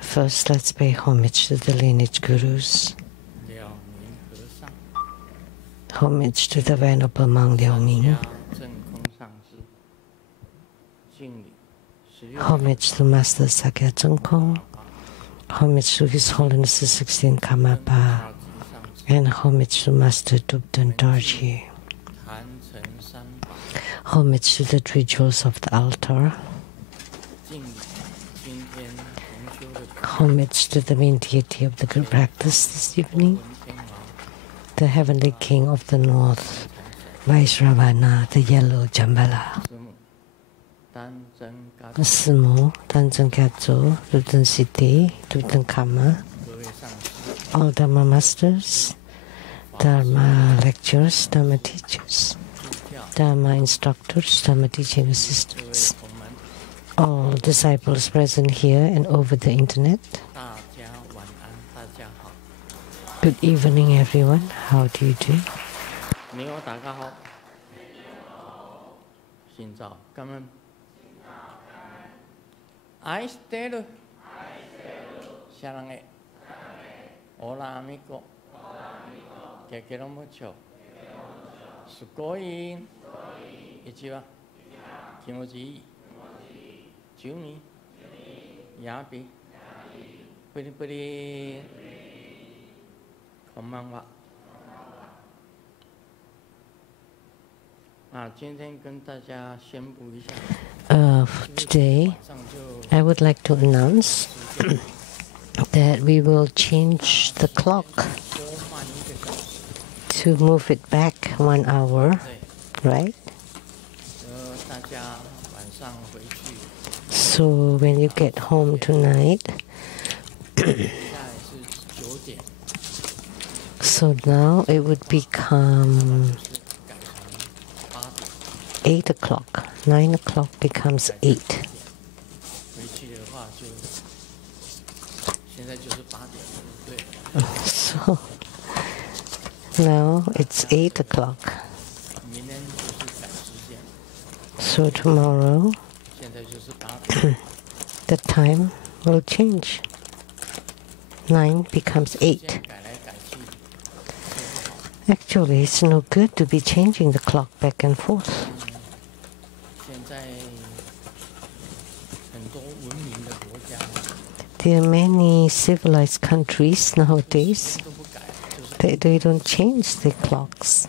First, let's pay homage to the lineage gurus. Homage to the Venerable Monk Liao Ming. Homage to Master Sakya Zhengkong. Homage to His Holiness the 16th Karmapa. And homage to Master Dubdan Dorji. Homage to the three jewels of the altar. Homage to the main deity of the group practice this evening, the Heavenly King of the North, Vaisravana, the Yellow Jambala. Simu, Tanzan Katsu, Dubdan Siddhi, Dubdan Kama, all Dharma Masters, Dharma lecturers, Dharma teachers, Dharma instructors, Dharma teaching assistants, all disciples present here and over the internet. Good evening, everyone. How do you do? I stay. Sarange. Hola, amigo. Te quiero mucho. Sugoi. Ichiwa. Kimoji. Jumi. Yabi. Puri puri. Konbanwa. Today, I would like to announce that we will change the clock to move it back 1 hour, right? So when you get home tonight, so now it would become 8 o'clock. 9 o'clock becomes 8. So now it's 8 o'clock. So tomorrow the time will change. 9 becomes 8. Actually, it's no good to be changing the clock back and forth. There are many civilized countries nowadays. They don't change their clocks.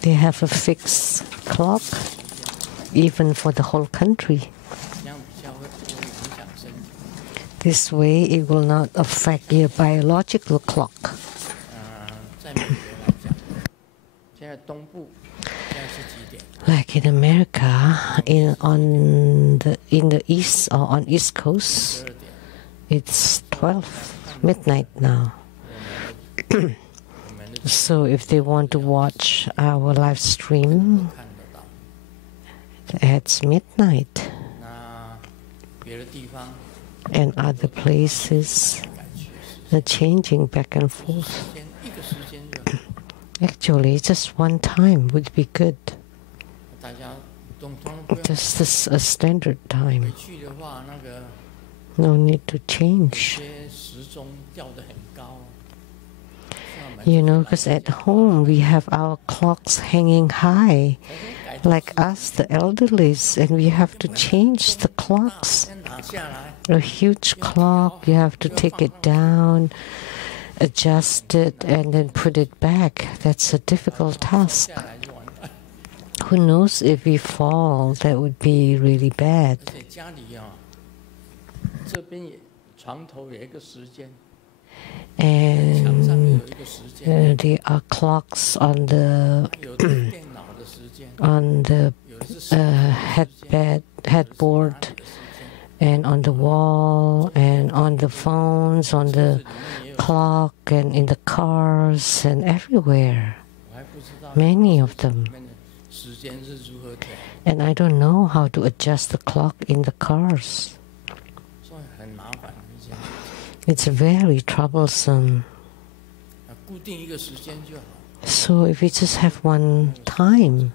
They have a fixed clock, even for the whole country. This way, it will not affect your biological clock. Like in America, in the east or on East Coast, it's 12 midnight now. So if they want to watch our live stream, it's midnight. And other places are changing back and forth. Actually, just one time would be good. Just a standard time. No need to change. You know, because at home we have our clocks hanging high, like us, the elderlies, and we have to change the clocks. A huge clock, you have to take it down, adjust it, and then put it back. That's a difficult task. Who knows if we fall, that would be really bad. And there are clocks on the headboard, and on the wall, and on the phones, on the clock, and in the cars, and everywhere. Many of them. And I don't know how to adjust the clock in the cars. It's very troublesome. So if we just have one time,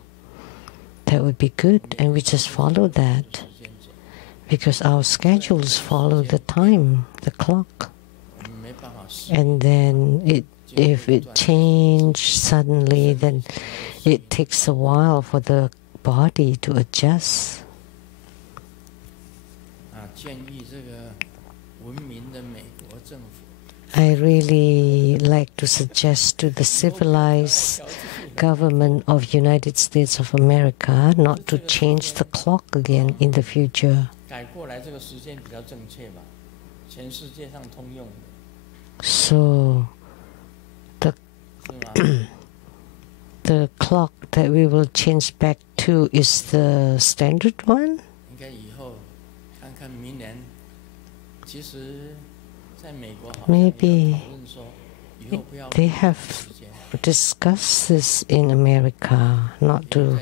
that would be good, and we just follow that. because our schedules follow the time, the clock. And then if it changes suddenly, then it takes a while for the body to adjust. I really like to suggest to the civilized government of United States of America not to change the clock again in the future. So the clock that we will change back to is the standard one? Maybe they have discussed this in America, not to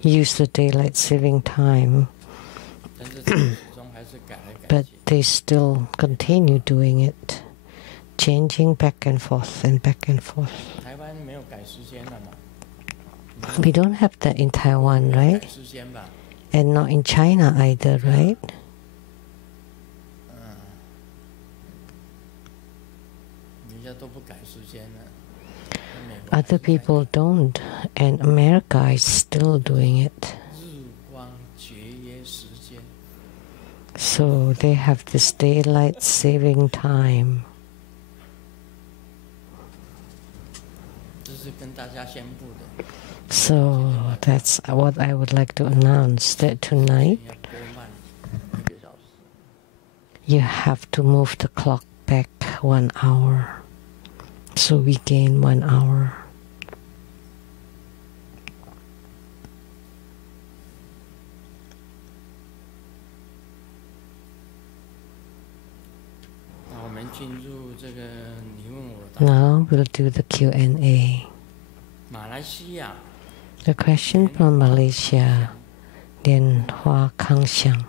use the daylight saving time. But they still continue doing it, changing back and forth and back and forth. We don't have that in Taiwan, right? And not in China either, right? Other people don't, and America is still doing it. So they have this daylight saving time. So that's what I would like to announce, that tonight you have to move the clock back 1 hour. So we gain 1 hour. Now we'll do the Q&A. The question from Malaysia, Lian Hua Kang Xiang.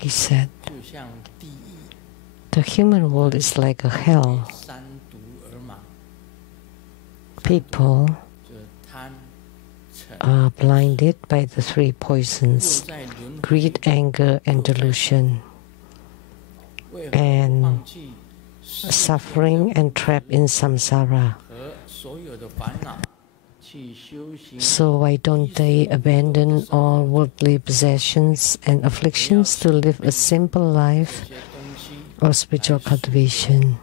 He said, the human world is like a hell. People are blinded by the 3 poisons: greed, anger, and delusion, and suffering and trapped in samsara. So why don't they abandon all worldly possessions and afflictions to live a simple life of spiritual cultivation,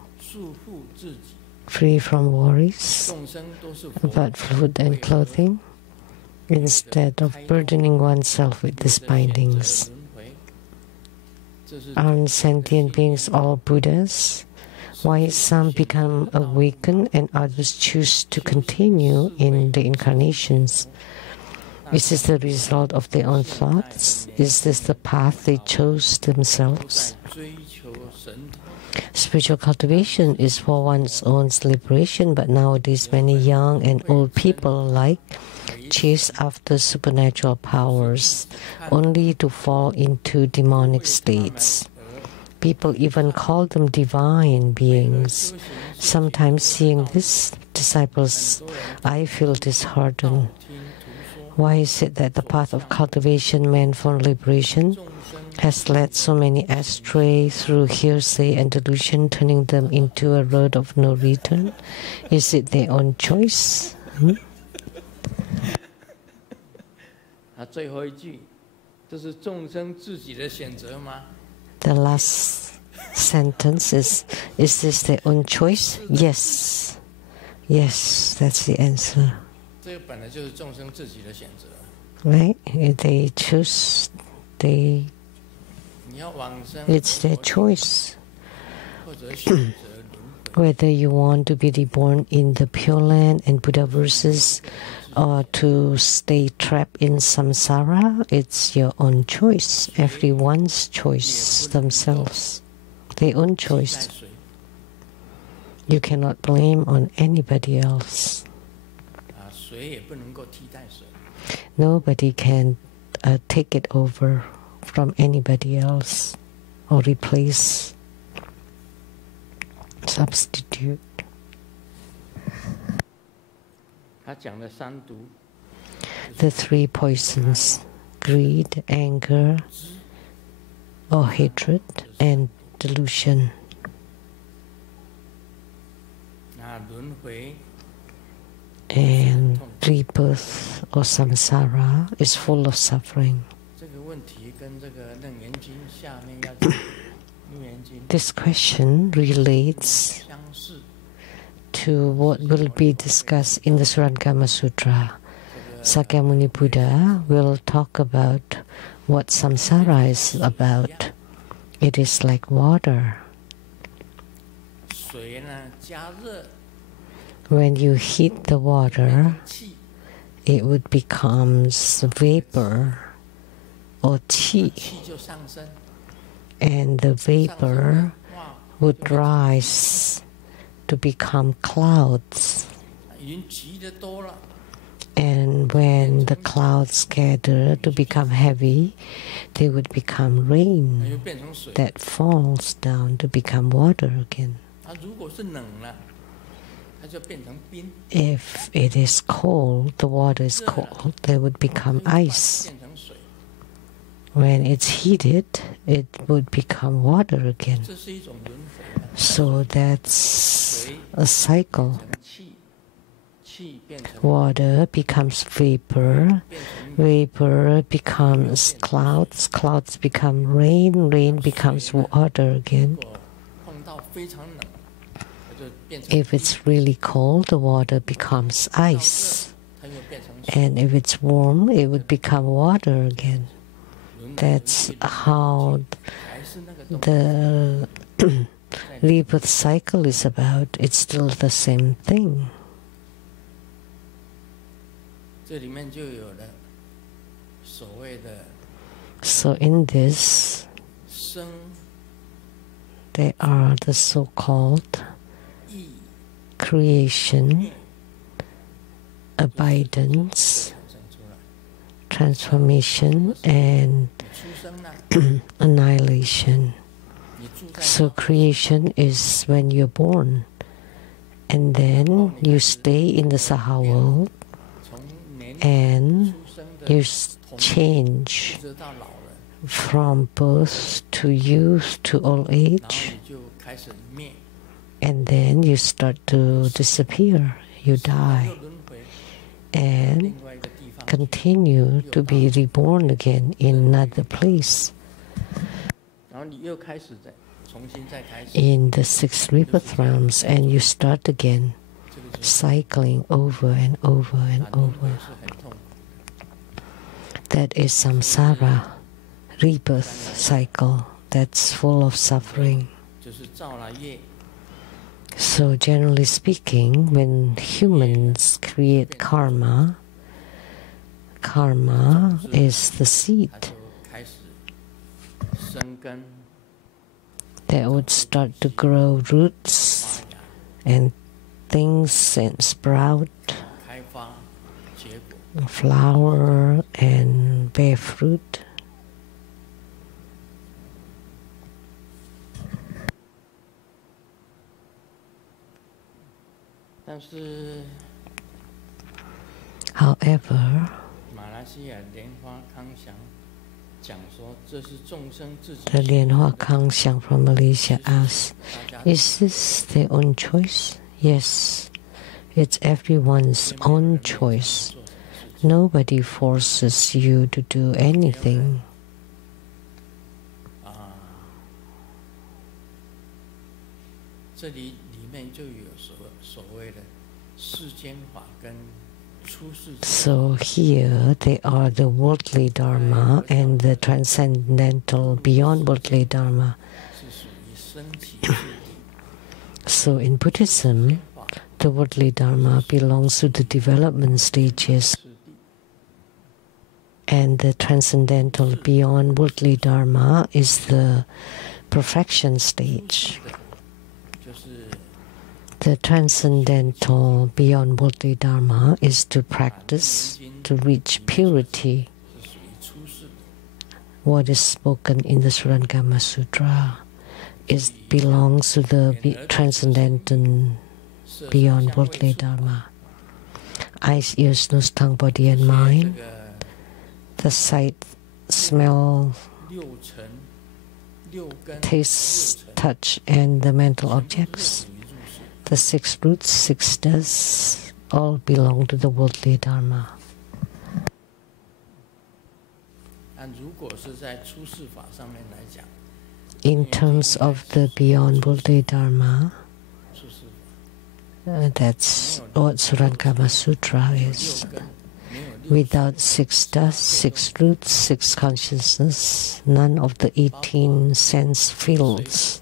free from worries about food and clothing, instead of burdening oneself with these bindings? Aren't sentient beings all Buddhas? Why some become awakened and others choose to continue in the incarnations? Is this the result of their own thoughts? Is this the path they chose themselves? Spiritual cultivation is for one's own liberation, but nowadays many young and old people alike chase after supernatural powers only to fall into demonic states. People even call them divine beings. Sometimes seeing these disciples, I feel disheartened. Why is it that the path of cultivation meant for liberation has led so many astray through hearsay and delusion, turning them into a road of no return? Is it their own choice? The last sentence is this their own choice? Yes. Yes, that's the answer. Right? They choose, it's their choice. Whether you want to be reborn in the Pure Land and Buddha verses, or to stay trapped in samsara, it's your own choice. Everyone's choice themselves. Their own choice. You cannot blame on anybody else. Nobody can take it over from anybody else or replace, The three poisons: greed, anger, or hatred, and delusion. And rebirth or samsara is full of suffering. This question relates to what will be discussed in the Surangama Sutra. Sakyamuni Buddha will talk about what samsara is about. It is like water. When you heat the water, it would become vapor or qi, and the vapor would rise to become clouds. And when the clouds gather to become heavy, they would become rain that falls down to become water again. If it is cold, the water is cold, they would become ice. When it's heated, it would become water again. So that's a cycle. Water becomes vapor, vapor becomes clouds, clouds become rain, rain becomes water again. If it's really cold, the water becomes ice. And if it's warm, it would become water again. That's how the rebirth cycle is about. It's still the same thing. So in this, there are the so-called creation, abidance, transformation, and annihilation. So creation is when you're born, and then you stay in the Saha world, and you change from birth to youth to old age, and then you start to disappear, you die, and continue to be reborn again in another place. In the 6 rebirth realms, and you start again, cycling over and over and over. That is samsara, rebirth cycle that's full of suffering. So generally speaking, when humans create karma, karma is the seed that would start to grow roots and things and sprout, flower and bear fruit. However, the Lian Hua Kang Xiang from Malaysia asks, is this their own choice? Yes, it's everyone's own choice. Nobody forces you to do anything. So here they are the worldly dharma and the transcendental beyond worldly dharma. So in Buddhism, the worldly dharma belongs to the development stages, and the transcendental beyond worldly dharma is the perfection stage. The transcendental beyond worldly dharma is to practice to reach purity. What is spoken in the Surangama Sutra belongs to the transcendental beyond worldly dharma. eyes, ears, nose, tongue, body, and mind, the sight, smell, taste, touch, and the mental objects, the 6 roots, 6 does, all belong to the worldly Dharma. In terms of the beyond worldly Dharma, that's what Surangama Sutra is. Without 6 dust, 6 roots, 6 consciousness, none of the 18 sense fields,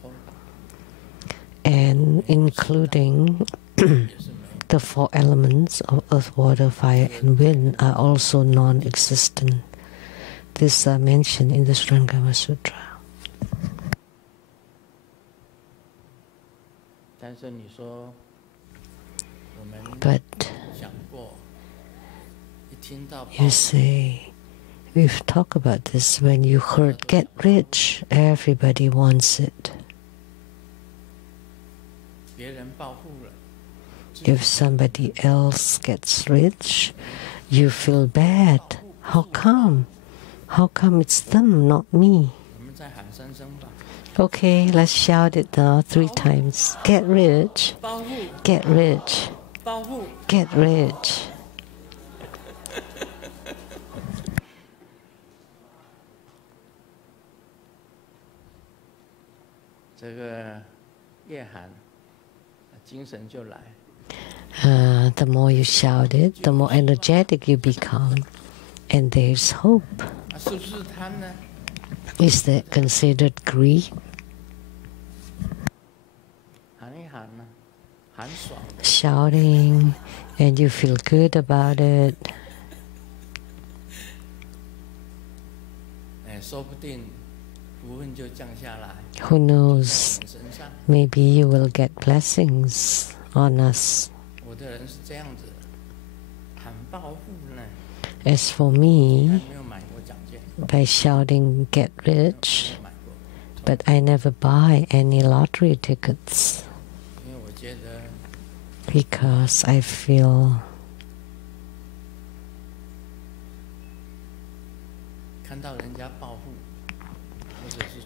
and including the 4 elements of earth, water, fire, and wind are also non-existent. These are mentioned in the Surangama Sutra. But you say, we've talked about this, when you heard get rich, everybody wants it. If somebody else gets rich, you feel bad. How come? How come it's them, not me? Okay, let's shout it now 3 times. Get rich. Get rich. Get rich. The more you shout it, the more energetic you become, and there's hope. Is that considered greed? Shouting, and you feel good about it. Who knows? Maybe you will get blessings on us. As for me, by shouting get rich, but I never buy any lottery tickets because I feel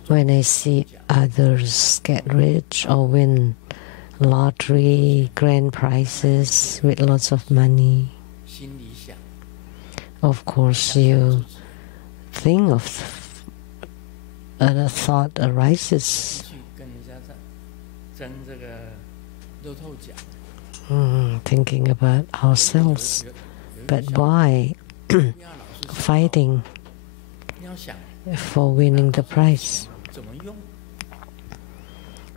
when I see others get rich or win lottery, grand prizes with lots of money, of course you think of a thought arises. Thinking about ourselves. But why fighting for winning the prize?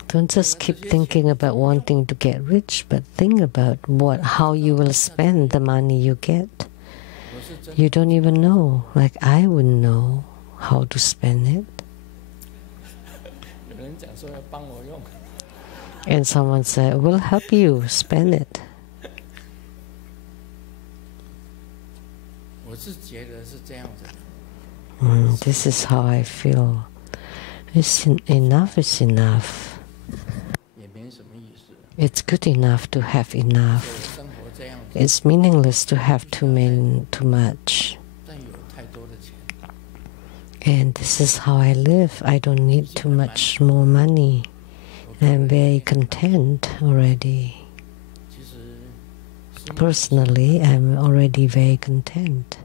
Don't just keep thinking about wanting to get rich, but think about how you will spend the money you get. You don't even know, like I wouldn't know how to spend it. And someone said, we'll help you spend it. This is how I feel. Enough is enough. It's good enough to have enough. It's meaningless to have too much. And this is how I live. I don't need too much more money. I'm very content already. Personally, I'm already very content.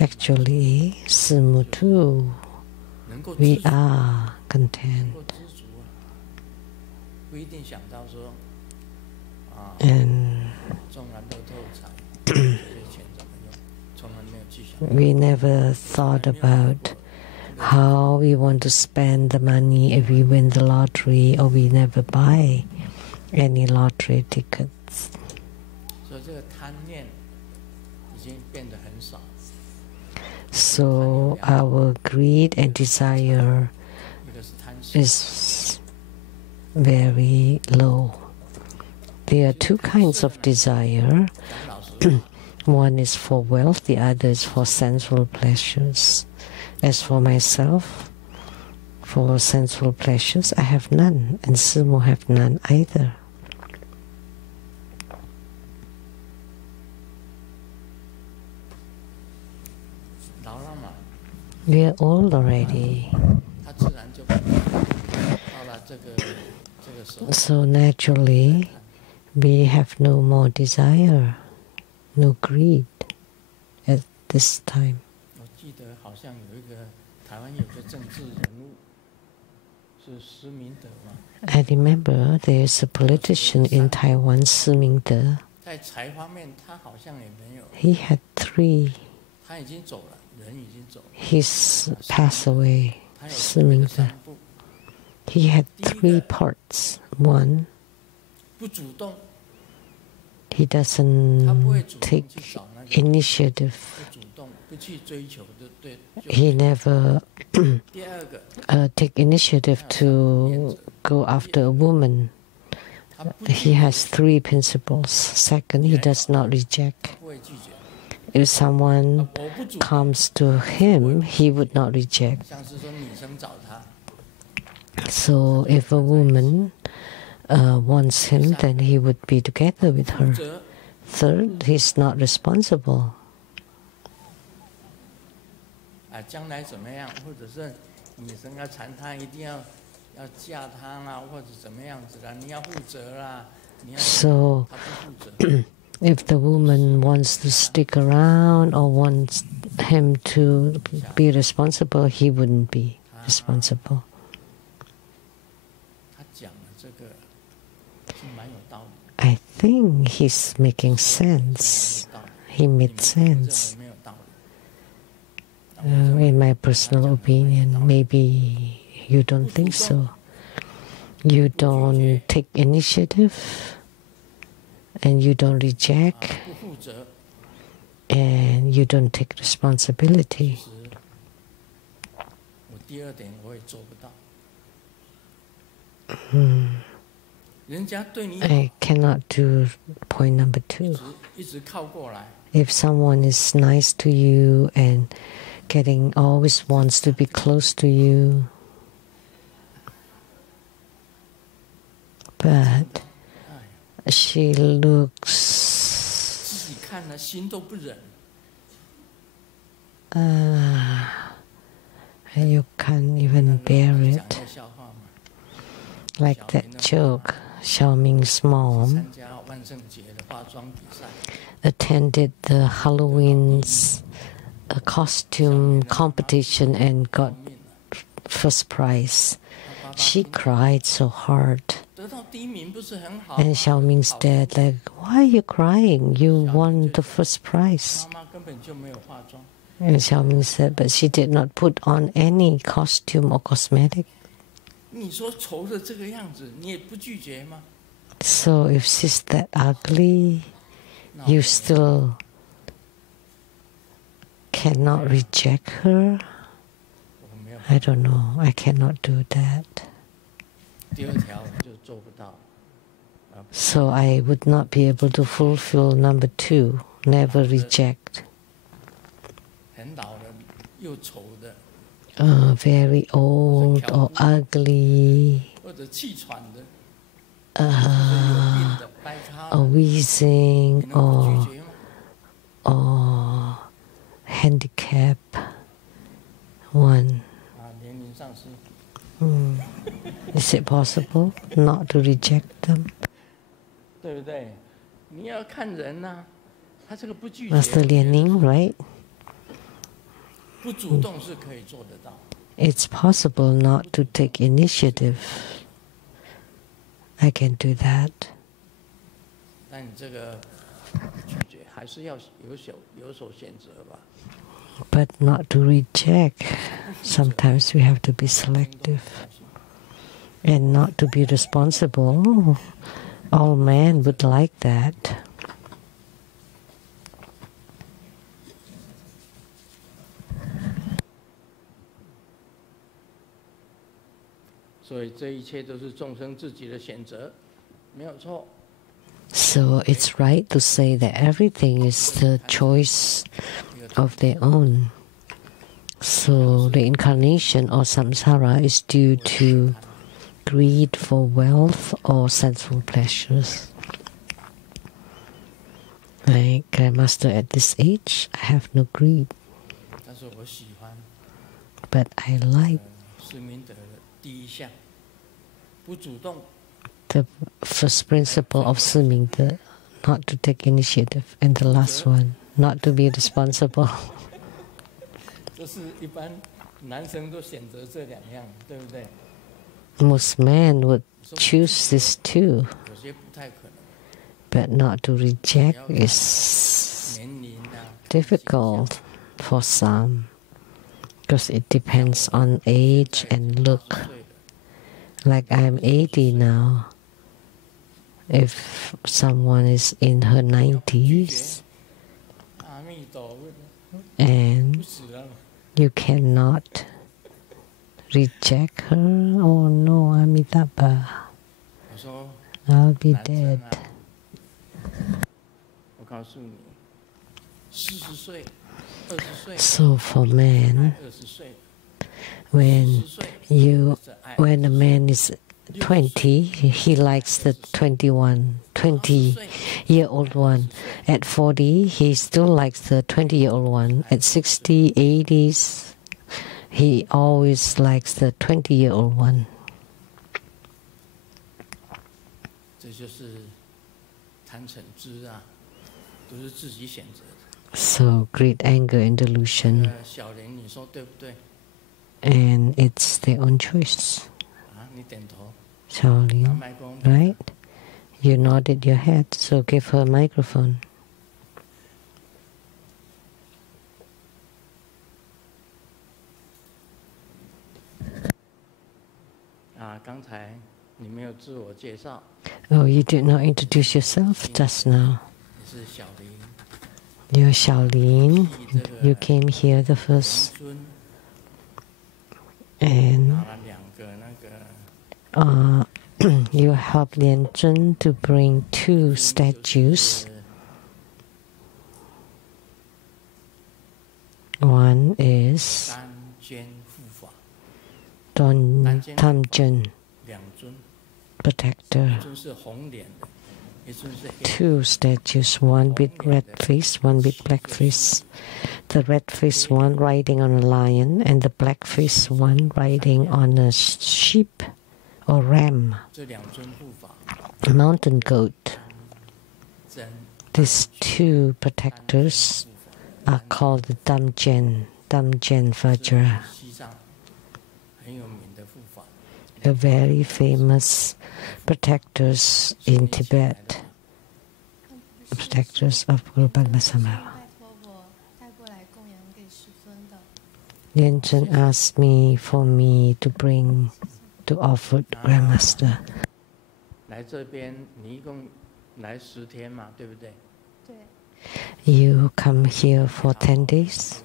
Actually, Simu too, we are content. And we never thought about how we want to spend the money if we win the lottery, or we never buy any lottery tickets. So our greed and desire is very low. There are 2 kinds of desire. One is for wealth, the other is for sensual pleasures. As for myself, for sensual pleasures, I have none, and Sumo have none either. We are old already. So naturally, we have no more desire, no greed at this time. I remember there is a politician in Taiwan, Shen Ching Tze. He had 3. He's passed away, Shen Ching Tze. He had 3 parts. 1, he doesn't take initiative. He never take initiative to go after a woman. He has 3 principles. Second, he does not reject. If someone comes to him, he would not reject. So if a woman wants him, then he would be together with her. Third, he's not responsible. So if the woman wants to stick around or wants him to be responsible, he wouldn't be responsible. I think he's making sense. He made sense. In my personal opinion, maybe you don't think so. You don't take initiative, and you don't reject, and you don't take responsibility. I cannot do point number 2. If someone is nice to you and always wants to be close to you, but she looks you can't even bear it. Like that joke, Xiao Ming's mom attended the Halloween's costume competition and got first prize. She cried so hard. And Xiao Ming's dad like, why are you crying? You won the first prize. And Xiao Ming said, but she did not put on any costume or cosmetic. So if she's that ugly, you still cannot reject her? I don't know. I cannot do that. So I would not be able to fulfill number 2, never reject. Very old or ugly, or wheezing, or handicap. 1. Is it possible not to reject them? Master Lianing, right? It's possible not to take initiative. I can do that. But not to reject. Sometimes we have to be selective. And not to be responsible. All men would like that. So it's right to say that everything is the choice of their own. So the incarnation or samsara is due to greed for wealth or sensual pleasures. Like Master, at this age, I have no greed. But I like the first principle of Sumingde, not to take initiative, and the last one, not to be responsible. Most men would choose this too, but not to reject is difficult for some, because it depends on age and look. Like I'm 80 now. If someone is in her 90s and you cannot reject her, oh no, Amitabha, I'll be dead. So for men, when a man is 20, he likes the 20-year-old one. At 40, he still likes the 20-year-old one. At 60, 80s, he always likes the 20-year-old one. So greed, anger, and delusion, and it's their own choice. Xiaolin, right? You nodded your head, so give her a microphone. Oh, you did not introduce yourself just now. You're Xiaolin. You came here the first. And you helped Lian Zhen to bring 2 statues. One is Tam Zhen, protector. 2 statues, one with red face, one with black face. The red face one riding on a lion, and the black face one riding on a sheep or ram, a mountain goat. These 2 protectors are called the Damjen Vajra, the very famous protectors in Tibet, protectors of Guru Padmasambhava. Lian Zhen asked me for me to bring to offer Grandmaster. You come here for 10 days.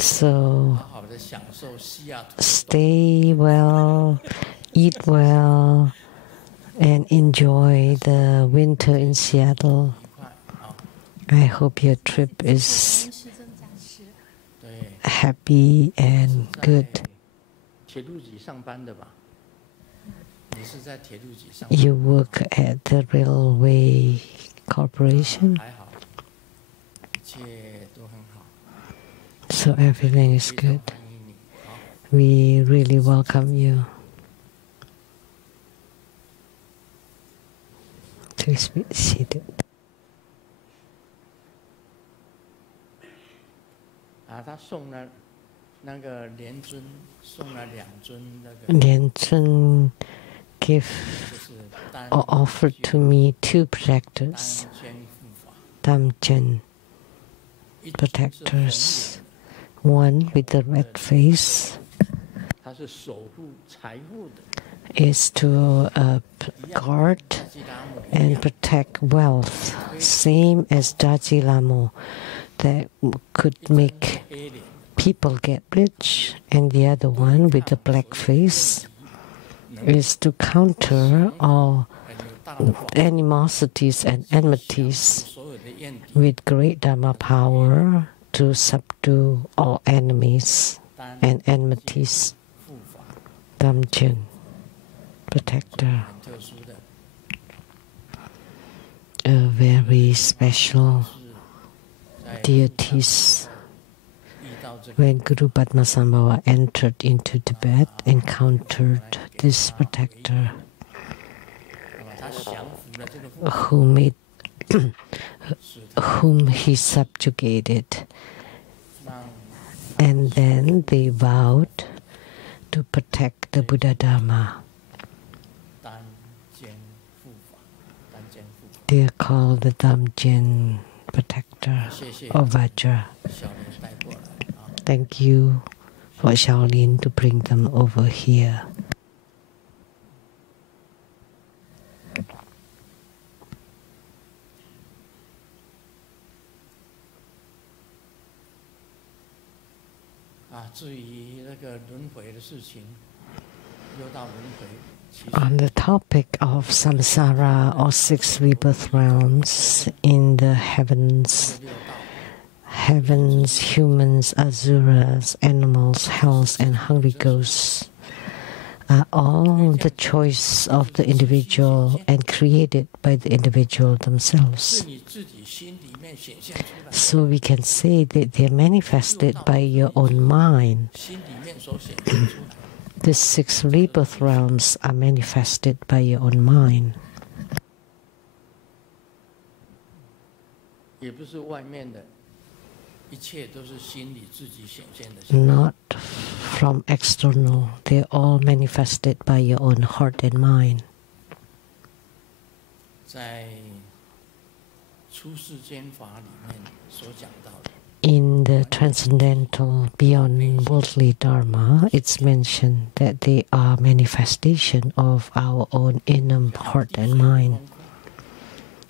So stay well, eat well, and enjoy the winter in Seattle. I hope your trip is happy and good. You work at the Railway Corporation? So everything is good. We really welcome you. Please be seated. Lian Zhen offered to me 2 protectors, Damjen protectors. One with the red face is to guard and protect wealth, same as Daji Lamo, that could make people get rich. And the other one with the black face is to counter all animosities and enmities with great Dharma power to subdue all enemies and enmities. Damjen, protector. A very special deities. When Guru Padmasambhava entered into Tibet, encountered this protector whom he subjugated, and then they vowed to protect the Buddha Dharma. They are called the Damjen protector of Vajra. Thank you for Shaolin to bring them over here. On the topic of samsara or 6 rebirth realms in the heavens, humans, asuras, animals, hells, and hungry ghosts are all the choice of the individual and created by the individual themselves. So we can say that they are manifested by your own mind. The 6 rebirth realms are manifested by your own mind. Not from external, they're all manifested by your own heart and mind. In the transcendental beyond worldly Dharma, it's mentioned that they are manifestation of our own inner heart and mind.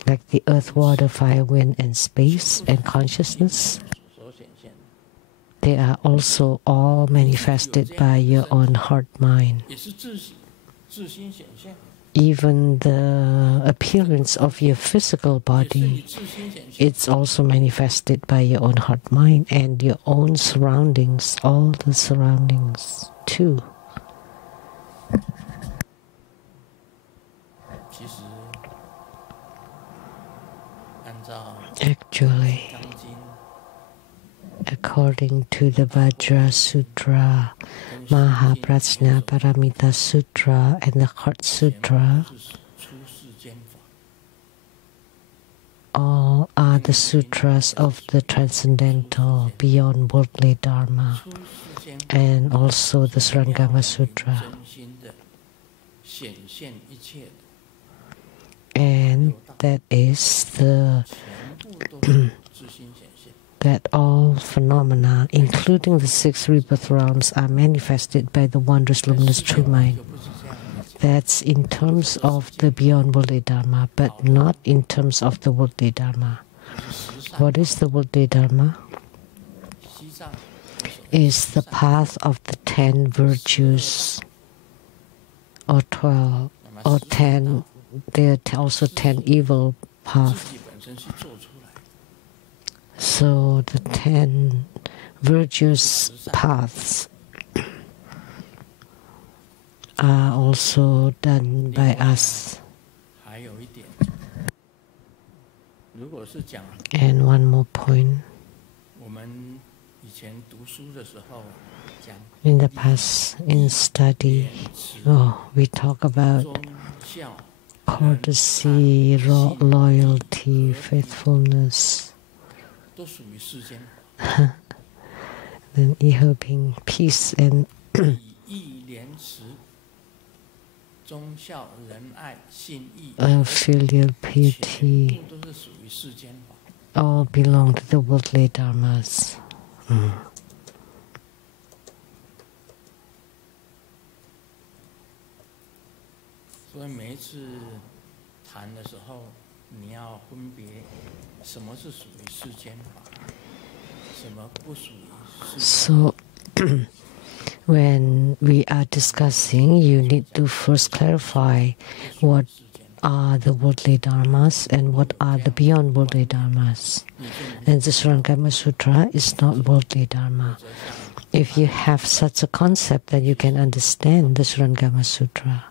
Like the earth, water, fire, wind, and space and consciousness, they are also all manifested by your own heart mind. Even the appearance of your physical body, it's also manifested by your own heart mind and your own surroundings, all the surroundings too. Actually, according to the Vajra Sutra, Mahaprajna Paramita Sutra, and the Heart Sutra, all are the sutras of the transcendental beyond worldly Dharma, and also the Surangama Sutra. And that is the that all phenomena, including the 6 rebirth realms, are manifested by the wondrous luminous true mind. That's in terms of the beyond worldly Dharma, but not in terms of the worldly Dharma. What is the worldly Dharma? Is the path of the 10 virtues, or 12, or 10. There are also 10 evil paths. So the 10 virtuous paths are also done by us. And one more point. In the past, in study, we talk about courtesy, loyalty, faithfulness. Then helping peace and filial piety all belong to the worldly dharmas. 所以每一次谈的时候，你要分别什么是属于世间法，什么不属于世间法。So, when we are discussing, you need to first clarify what are the worldly dharmas and what are the beyond worldly dharmas. And the Surangama Sutra is not worldly dharma. If you have such a concept, then you can understand the Surangama Sutra.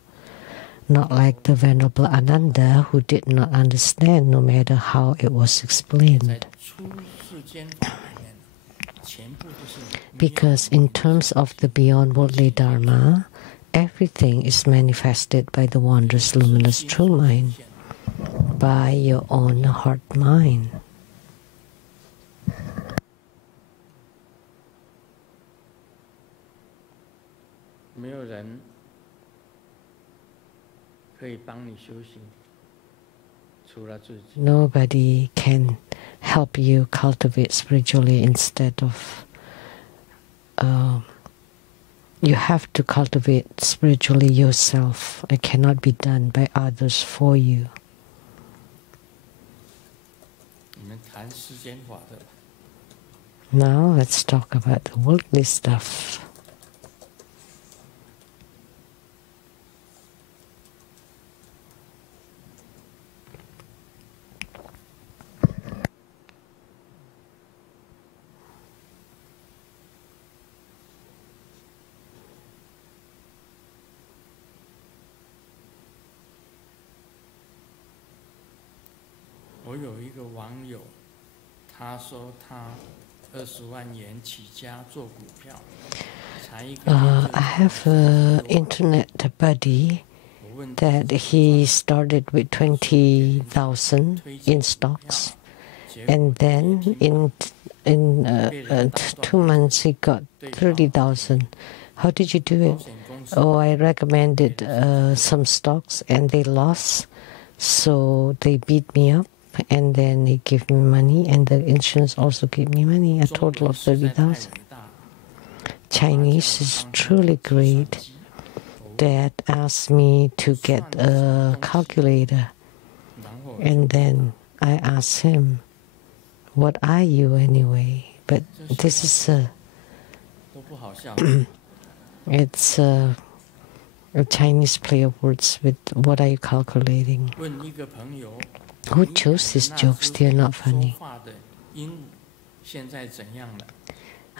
not like the Venerable Ananda, who did not understand no matter how it was explained. Because in terms of the beyond worldly Dharma, everything is manifested by the wondrous luminous true mind, by your own heart mind. Nobody can help you cultivate spiritually instead of you have to cultivate spiritually yourself. It cannot be done by others for you. Now let's talk about the worldly stuff. I have an internet buddy that he started with 20,000 in stocks, and then in 2 months he got 30,000. How did you do it? Oh, I recommended some stocks and they lost, so they beat me up. And then he gave me money, and the insurance also gave me money, a total of 30,000. Chinese is truly great. Dad asked me to get a calculator, and then I asked him, "What are you anyway?" But this is it's a Chinese play of words with "What are you calculating?" Who chose these jokes? They are not funny.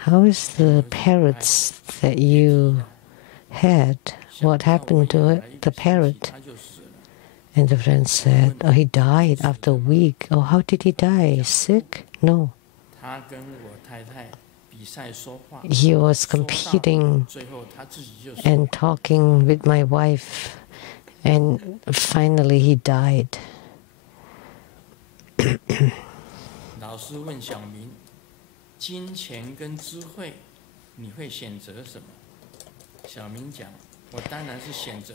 How is the parrots that you had? What happened to it, the parrot? And the friend said, "Oh, he died after a week." "Oh, how did he die? Sick?" "No. He was competing and talking with my wife, and finally he died."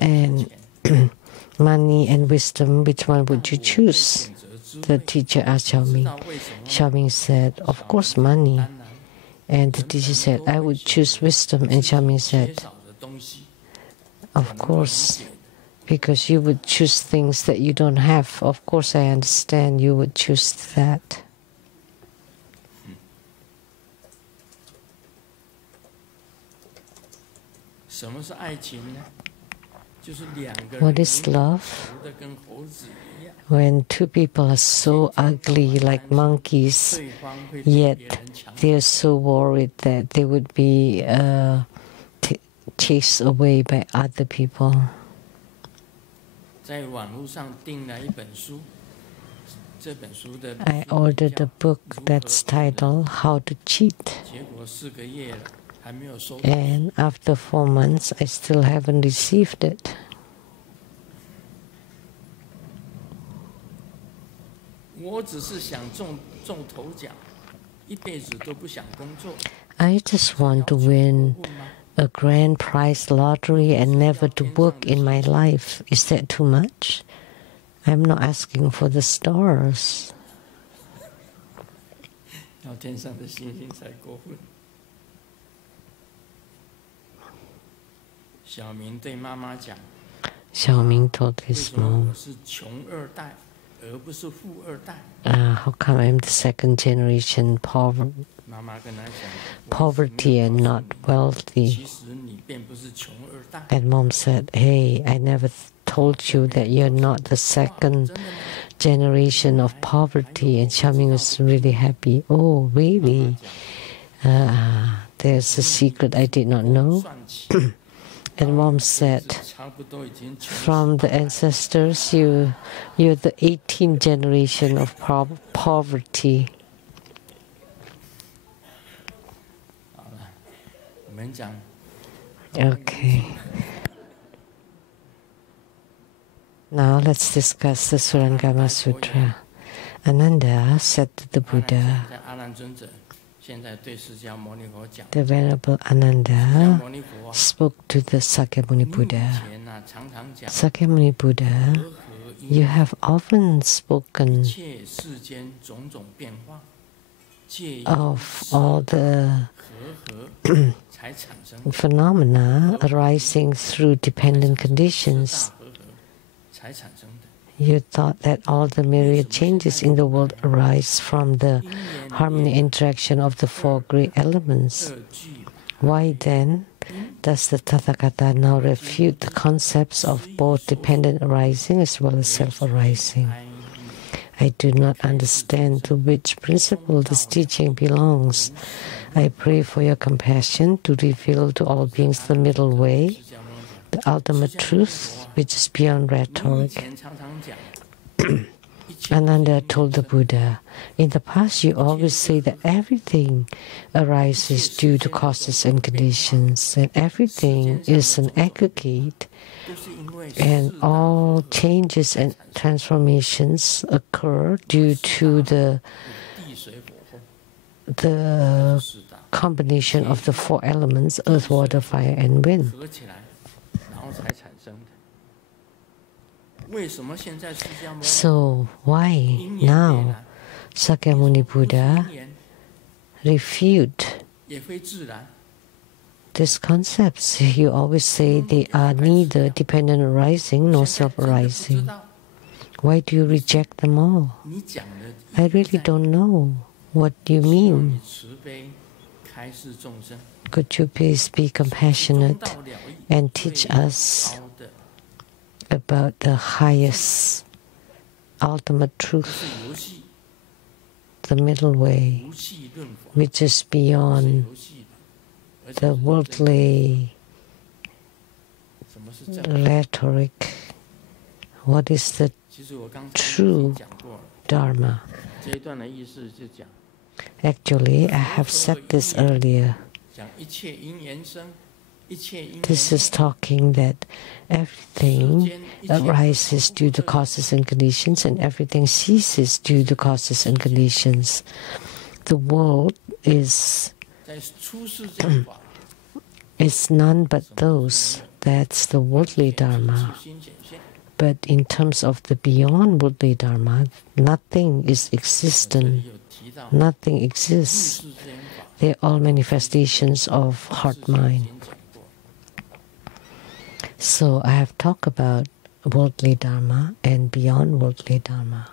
And money and wisdom, which one would you choose? The teacher asked Xiaoming. Xiaoming said, "Of course, money." And the teacher said, "I would choose wisdom." And Xiaoming said, "Of course, because you would choose things that you don't have. Of course, I understand you would choose that." What is love? When two people are so ugly like monkeys, yet they are so worried that they would be chased away by other people. I ordered a book that's titled "How to Cheat." And after 4 months, I still haven't received it. I just want to win a grand prize lottery and never to work in my life. Is that too much? I'm not asking for the stars. Xiaoming told his mom, "How come I'm the second generation poverty and not wealthy?" And mom said, "Hey, I never told you that you're not the second generation of poverty." And Xiaoming was really happy. "Oh, really? There's a secret I did not know." And Mom said, from the ancestors, you're the 18th generation of poverty. Okay. Now let's discuss the Surangama Sutra. Ananda said to the Buddha, the Venerable Ananda spoke to the Sakyamuni Buddha. Sakyamuni Buddha, you have often spoken of all the phenomena arising through dependent conditions. You thought that all the myriad changes in the world arise from the harmony interaction of the four great elements. Why then does the Tathagata now refute the concepts of both dependent arising as well as self-arising? I do not understand to which principle this teaching belongs. I pray for your compassion to reveal to all beings the middle way, the ultimate truth, which is beyond rhetoric. Ananda told the Buddha, in the past you always say that everything arises due to causes and conditions, and everything is an aggregate, and all changes and transformations occur due to the combination of the four elements, earth, water, fire, and wind. So why now Sakyamuni Buddha refute these concepts? You always say they are neither dependent arising nor self-arising. Why do you reject them all? I really don't know what you mean. Could you please be compassionate and teach us about the highest, ultimate truth, the middle way, which is beyond the worldly rhetoric? What is the true Dharma? Actually, I have said this earlier. This is talking that everything arises due to causes and conditions, and everything ceases due to causes and conditions. The world is none but those. That's the worldly Dharma. But in terms of the beyond worldly Dharma, nothing is existent. Nothing exists. They are all manifestations of heart-mind. So I have talked about worldly Dharma and beyond worldly Dharma.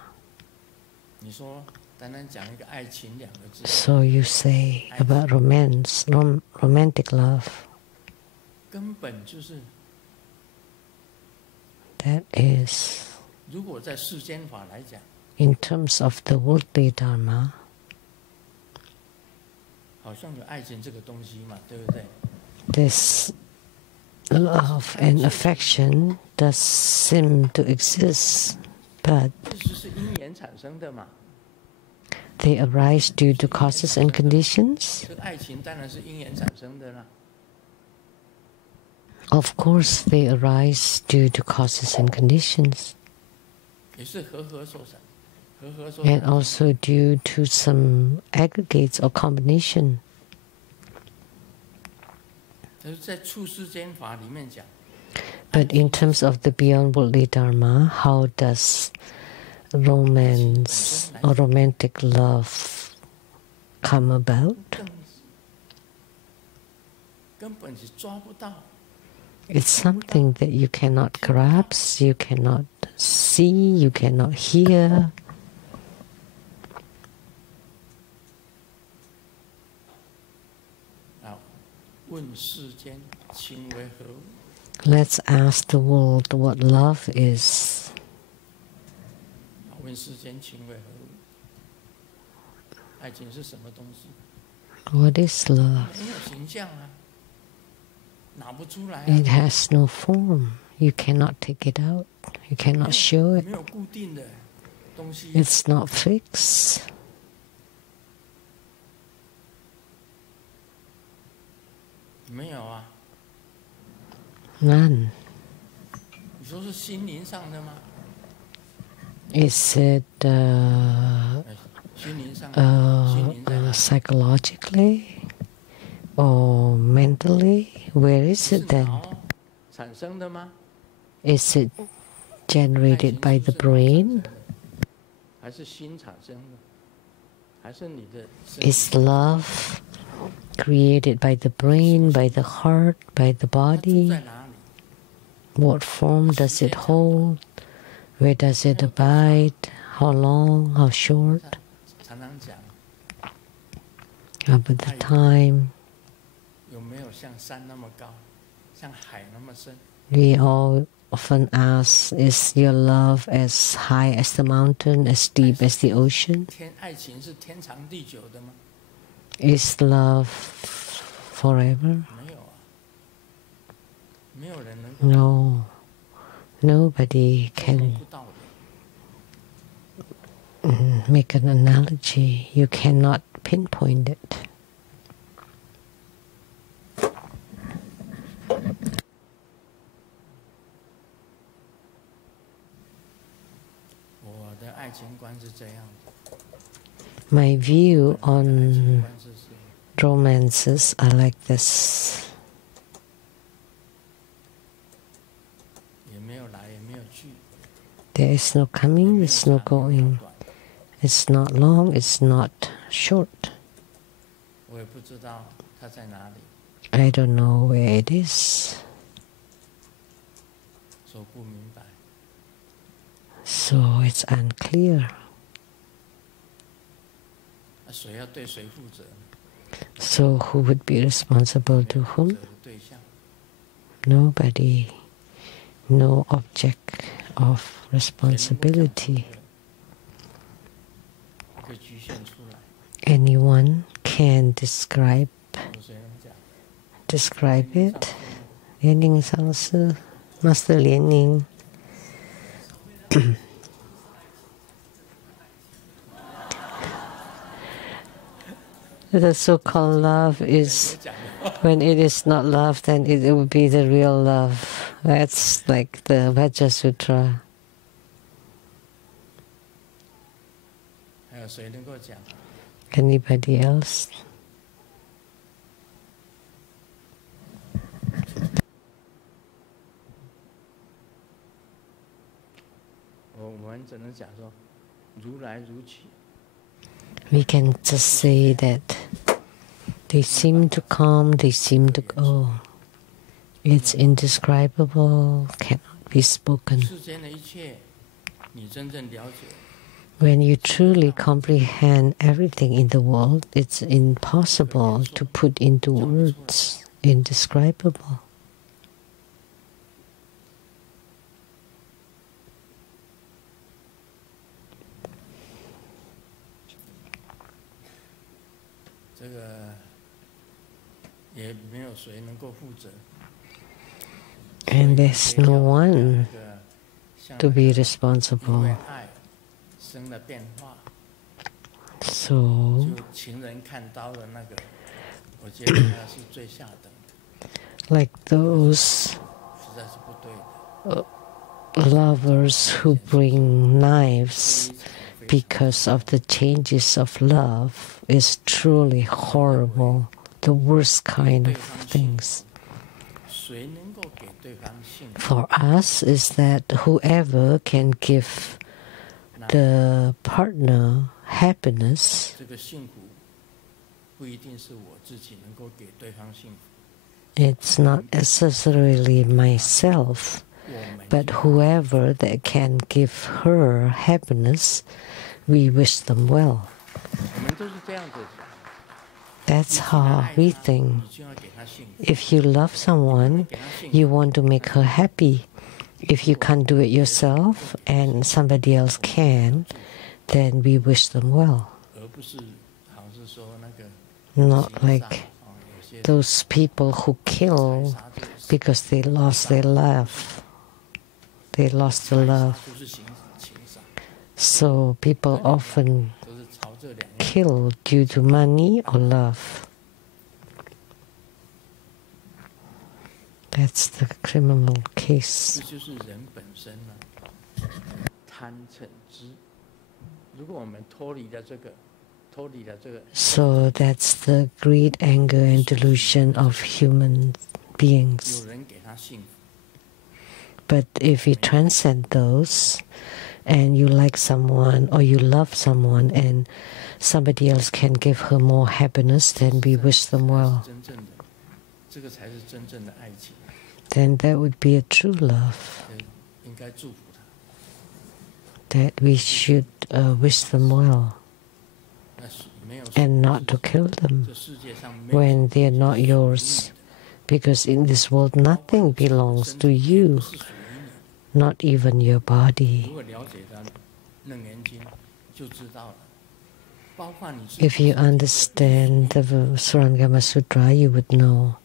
So you say about romance, romantic love. That is, in terms of the worldly Dharma, this love and affection does seem to exist, but they arise due to causes and conditions. Of course, they arise due to causes and conditions, and also due to some aggregates or combination. But in terms of the beyond worldly Dharma, how does romance or romantic love come about? It's something that you cannot grasp, you cannot see, you cannot hear. Let's ask the world what love is. What is love? It has no form. You cannot take it out. You cannot show it. It's not fixed. None. Is it psychologically or mentally? Where is it then? Is it generated by the brain? Is love created by the brain, by the heart, by the body? What form does it hold? Where does it abide? How long? How short? About the time. We all often ask, is your love as high as the mountain, as deep as the ocean? Is love forever? No. Nobody can make an analogy. You cannot pinpoint it. My view on romances are like this. There is no coming, there's no going. It's not long, it's not short. I don't know where it is. So it's unclear. So who would be responsible to whom? Nobody. No object of responsibility. Anyone can describe it. 莲宁上师 Master Ling The so-called love is, when it is not love, then it will be the real love. That's like the Vajra Sutra. Anybody else? We can just say that they seem to come, they seem to go. It's indescribable, cannot be spoken. When you truly comprehend everything in the world, it's impossible to put into words, indescribable. And there's no one to be responsible. So, like those lovers who bring knives because of the changes of love is truly horrible, the worst kind of things. For us is that whoever can give the partner happiness, it's not necessarily myself, but whoever that can give her happiness, we wish them well. That's how we think. If you love someone, you want to make her happy. If you can't do it yourself and somebody else can, then we wish them well. Not like those people who kill because they lost their love. They lost the love. So people often kill due to money or love. That's the criminal case. So that's the greed, anger, and delusion of human beings. But if you transcend those, and you like someone or you love someone and somebody else can give her more happiness, then we wish them well. Then that would be a true love. That we should wish them well and not to kill them when they are not yours. Because in this world nothing belongs to you, not even your body. If you understand the Surangama Sutra, you would know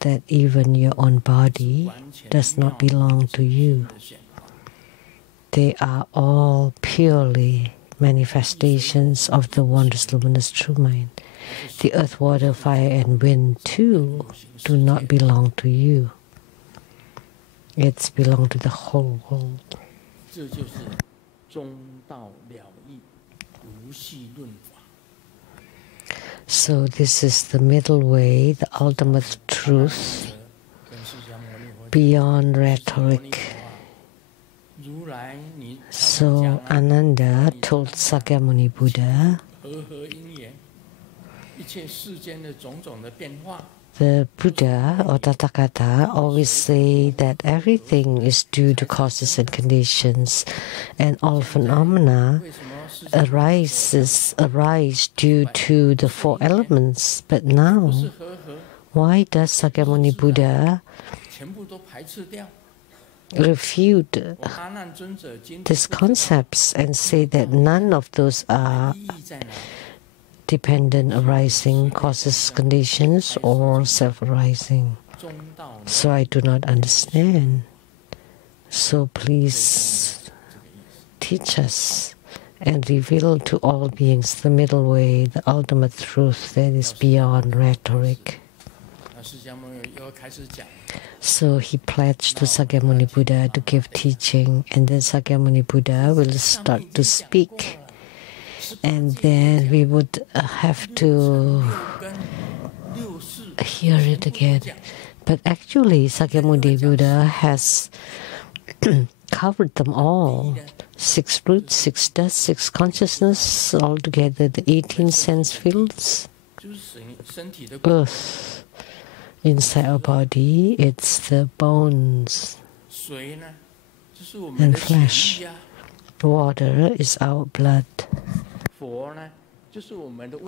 that even your own body does not belong to you. They are all purely manifestations of the wondrous luminous true mind. The earth, water, fire, and wind too do not belong to you. It's belong to the whole world. So this is the middle way, the ultimate truth, beyond rhetoric. So Ananda told Sakyamuni Buddha, the Buddha or Tathagata always say that everything is due to causes and conditions, and all phenomena arise due to the four elements. But now, why does Sakyamuni Buddha refute these concepts and say that none of those are dependent arising, causes, conditions, or self-arising? So I do not understand. So please teach us and reveal to all beings the middle way, the ultimate truth that is beyond rhetoric. So he pledged to Sakyamuni Buddha to give teaching, and then Sakyamuni Buddha will start to speak. And then we would have to hear it again. But actually, Sakyamuni Buddha has covered them all. 6 roots, 6 dust, 6 consciousness, altogether the 18 sense fields. Earth, inside our body, it's the bones and flesh. Water is our blood.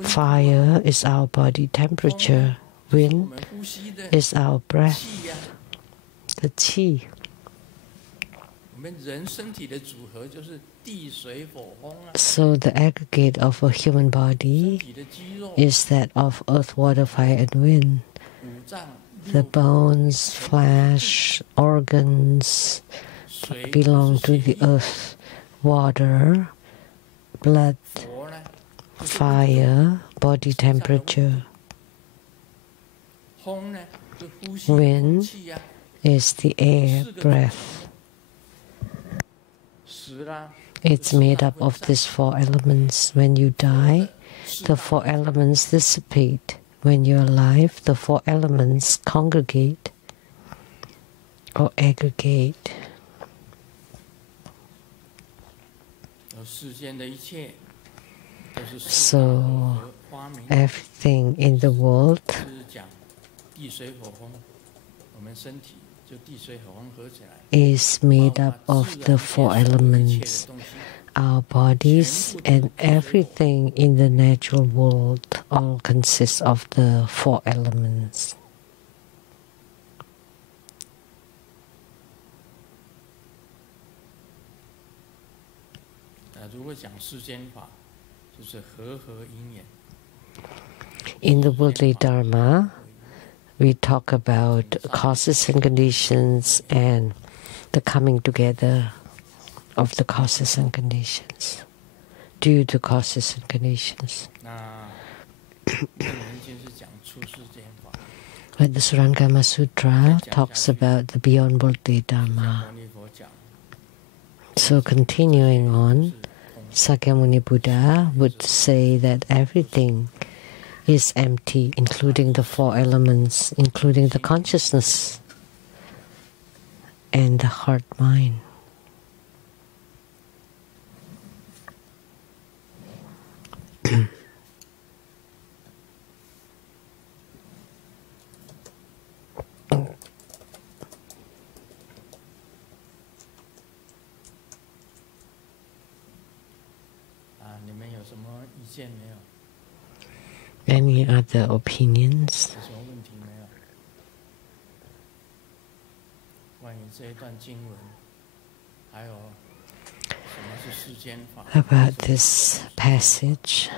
Fire is our body temperature. Wind is our breath, the qi. So the aggregate of a human body is that of earth, water, fire, and wind. The bones, flesh, organs belong to the earth, water, blood, fire, body temperature. Wind is the air, breath. It's made up of these 4 elements. When you die, the 4 elements dissipate. When you're alive, the 4 elements congregate or aggregate. So everything in the world is made up of the 4 elements. Our bodies and everything in the natural world all consists of the 4 elements. In the worldly Dharma, we talk about causes and conditions and the coming together of the causes and conditions, due to causes and conditions. But the Surangama Sutra talks about the beyond worldly Dharma. So continuing on, Sakyamuni Buddha would say that everything is empty, including the four elements, including the consciousness and the heart-mind. Any other opinions? About this passage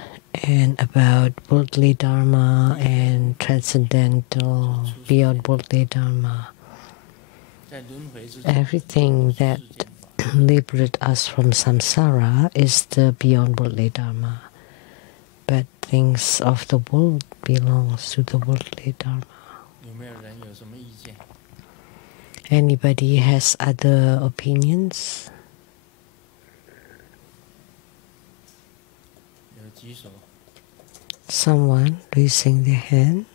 and about worldly Dharma and transcendental beyond worldly Dharma. Everything that liberates us from samsara is the beyond worldly Dharma. But things of the world belongs to the worldly Dharma. Anybody has other opinions? Someone raising their hand?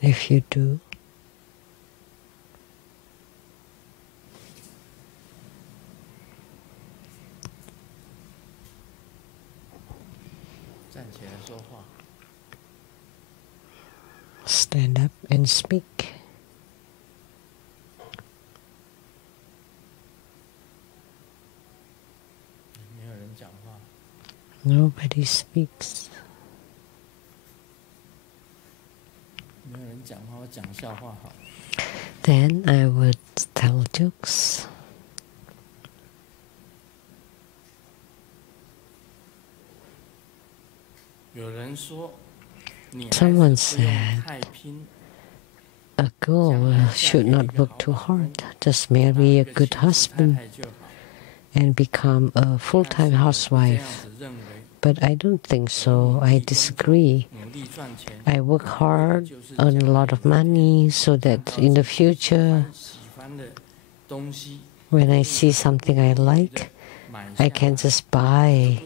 If you do. Stand up and speak. Nobody speaks. Then I would tell jokes. Someone said a girl should not work too hard, just marry a good husband and become a full-time housewife. But I don't think so. I disagree. I work hard, earn a lot of money, so that in the future, when I see something I like, I can just buy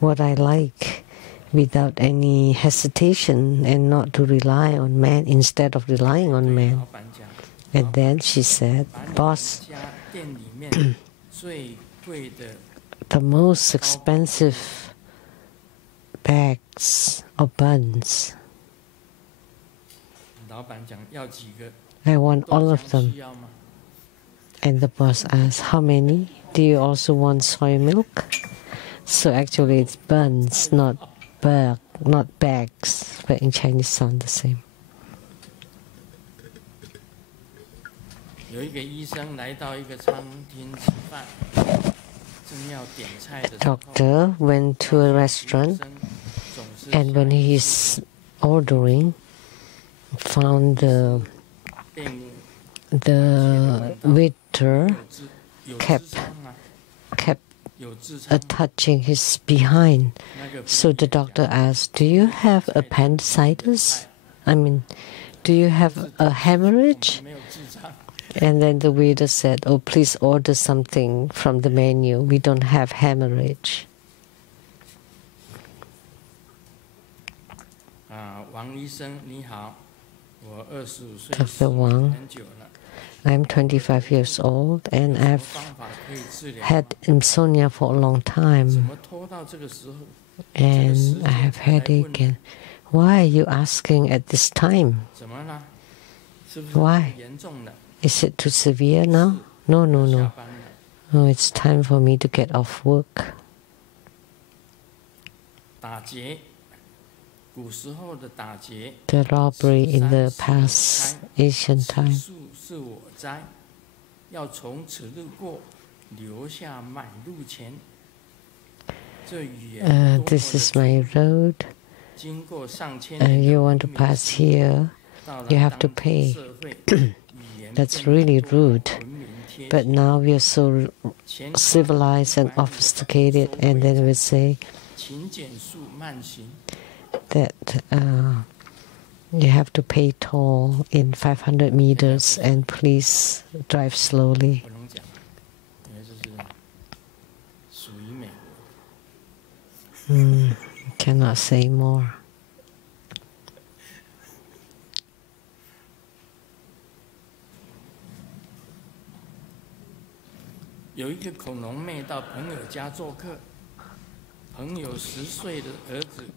what I like without any hesitation and not to rely on man instead of relying on man. And then she said, boss, the most expensive bags of buns, I want all of them. And the boss asked, how many? Do you also want soy milk? So actually it's buns, not bags, but in Chinese sound the same. A doctor went to a restaurant, and when he is ordering, found the waiter kept touching his behind. So the doctor asked, do you have appendicitis? Do you have a hemorrhage? And then the waiter said, oh, please order something from the menu. We don't have hemorrhage. Dr. Wang, I'm 25 years old and I've had insomnia for a long time. And I have headache. And why are you asking at this time? Why? Is it too severe now? No. Oh, it's time for me to get off work. The robbery in the past Asian time. This is my road. you want to pass here, you have to pay. That's really rude. But now we are so civilized and sophisticated, and then we say that you have to pay toll in 500 meters and please drive slowly. Cannot say more.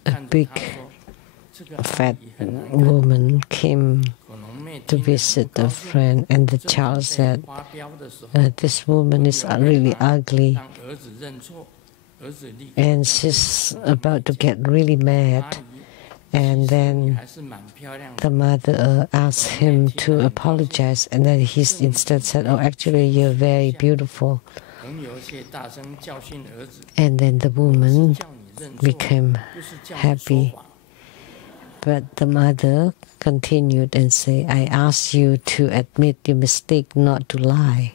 A big fat woman came to visit a friend, and the child said, this woman is really ugly, and she's about to get really mad. And then the mother asked him to apologize, and then he instead said, oh, actually, you're very beautiful. And then the woman became happy. But the mother continued and said, I asked you to admit your mistake, not to lie.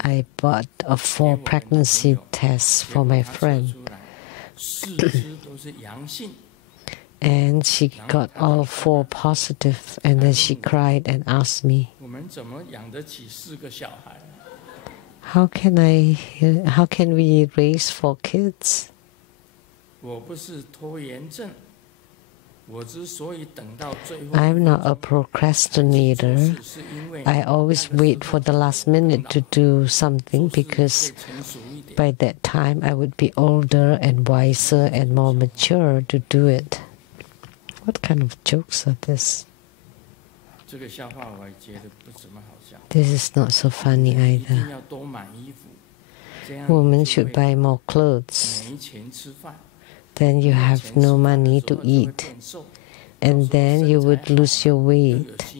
I bought 4 pregnancy tests for my friend. And she got all 4 positive, and then she cried and asked me, how can we raise 4 kids? I'm not a procrastinator. I always wait for the last minute to do something because by that time I would be older and wiser and more mature to do it. What kind of jokes are this? This is not so funny either. Women should buy more clothes. Then you have no money to eat. And then you would lose your weight.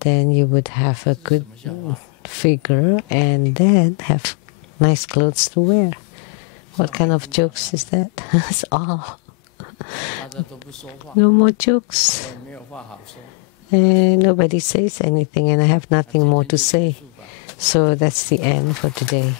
Then you would have a good figure and then have nice clothes to wear. What kind of jokes is that? That's all. No more jokes. And nobody says anything, and I have nothing more to say. So that's the end for today.